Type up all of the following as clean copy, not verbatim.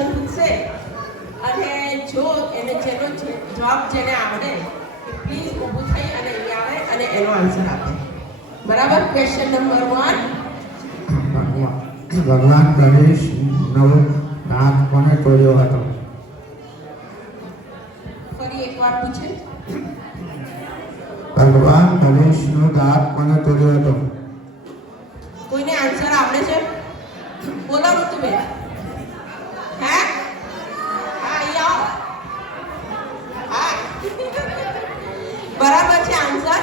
Question પૂછશે અને જો એને જેનો જવાબ જેને આવડે એ પ્લીઝ ઊભું થઈ અને અહીંયા આવે અને એનો આન્સર આપે. બરાબર? Question number 1. ભગવાન ગણેશનો દાંત કોને તોડ્યો હતો? ફરી એકવાર પૂછે. ભગવાન ગણેશનો દાંત કોને તોડ્યો હતો? કોઈને આન્સર આવડે છે? બોલો ઋતુબેન. હે? હા, અહીંયા આવો. હા. બરાબર છે આન્સર?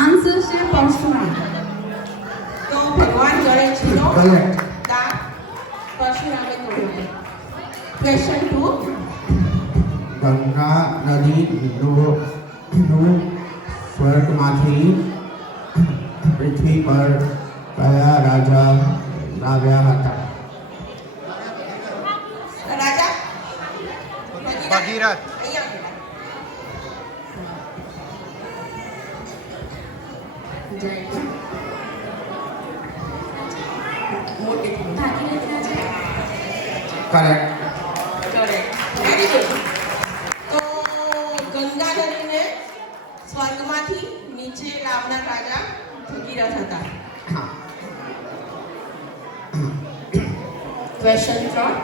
આન્સર છે પરશુરામ. તો ભગવાન ગણેશનો કરેક્ટ. દાંત પરશુરામે તોડ્યો. ક્વેશ્ચન 2. ગંગા નદીનું સ્વર્ગમાંથી પૃથ્વી પર કયા રાજા લાવ્યા હતા? રાજા ભગીરથ. ભાગીરથ રાજા. કરેક્ટ. Very good. તો ગંગા નદીને સ્વર્ગમાંથી નીચે લાવનાર રાજા ભગીરથ હતા. હા. ક્વેશ્ચન 3.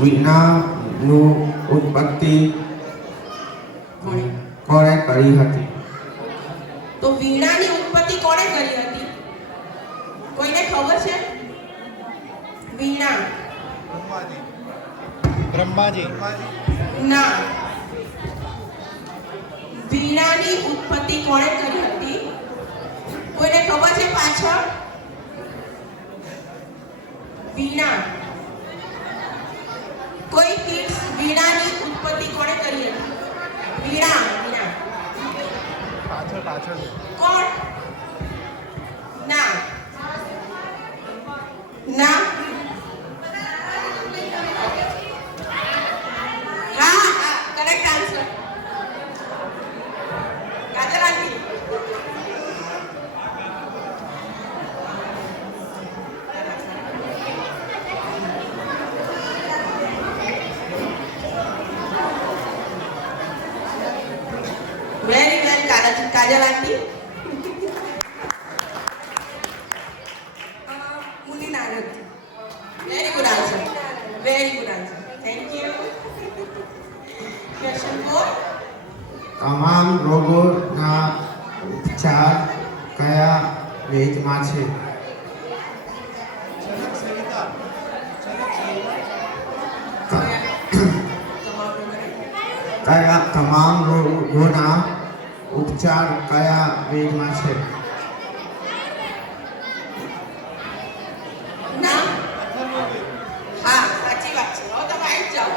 વીણાનું ઉત્પત્તિ કોણે કરી હતી? તો વીણાની ઉત્પત્તિ કોણે કરી હતી? કોઈને ખબર છે? વીણા. બ્રહ્માજી. ના. વીણાની ઉત્પત્તિ કોણે કરી હતી? કોઈને ખબર છે પાછળ? વીણા. કોઈ કિડ્સ વીણાની ઉત્પત્તિ કોણે કરી હતી? વીણા. વીણા. પાછળ. કોણ? ના. ના. હા, કરેક્ટ આન્સર. કાજલ આંટી. વેરી વેલ કાજલ આંટી. મુનિ Narad. Very good answer. Very good answer. Thank you. Question 4. તમામ રોગોના ઉપચાર કયા વેદમાં છે? કયા તમામ રોગોના ઉપચાર કયા વેદમાં છે? ના. હા, સાચી વાત છે. હવે તમે આવી જ જાઓ.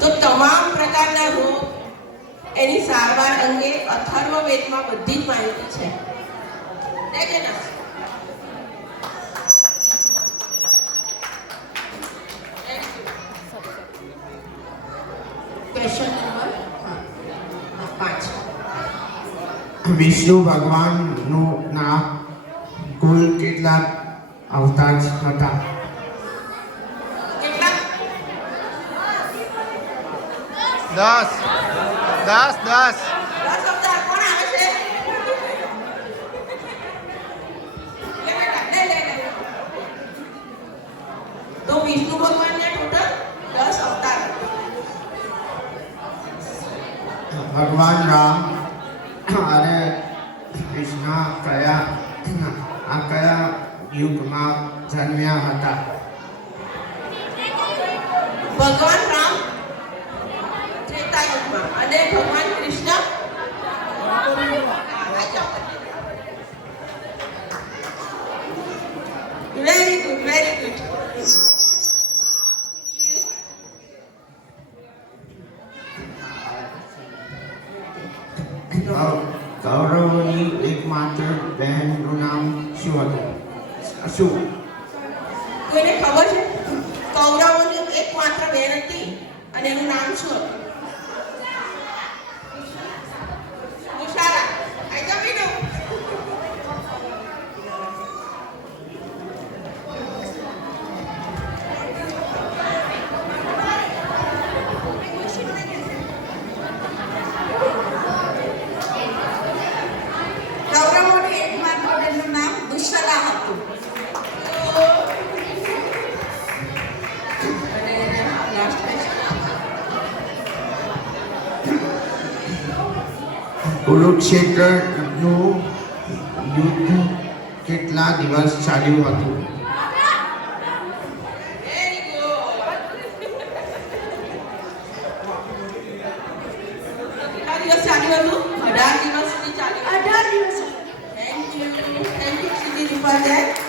તો તમામ પ્રકારના રોગ એની સારવાર અંગે અથર્વવેદમાં બધી જ માહિતી છે. Question number 5. વિષ્ણુ ભગવાનનું નામ કુલ કેટલા અવતાર હતા? કેટલા? 10. 10 અવતાર. કોણ આવે છે? લે બેટા, લે. તો વિષ્ણુ ભગવાનના ટોટલ 10 અવતાર. ભગવાન રામ અને કૃષ્ણ કયા યુગમાં જન્મ્યા હતા? ભગવાન રામ ત્રેતા યુગમાં અને ભગવાન Krishna very good. Very good. એકમાત્ર બહેનનું નામ શું હતું? શું? કોઈને ખબર છે? કૌરવોની એકમાત્ર બહેન હતી અને એનું નામ શું હતું? દુશાલા. આઈ જા મીનુ. કૌરવોની એકમાત્ર બહેનનું નામ દુશ્શલા હતું. અને લાસ્ટ કુરુક્ષેત્રનું યુદ્ધ કેટલા દિવસ ચાલ્યું હતું? Very good. કેટલા દિવસ ચાલ્યું હતું? 18 દિવસ સુધી ચાલ્યું. 18 દિવસ. Thank you. Thank you, Shri Deepabhai.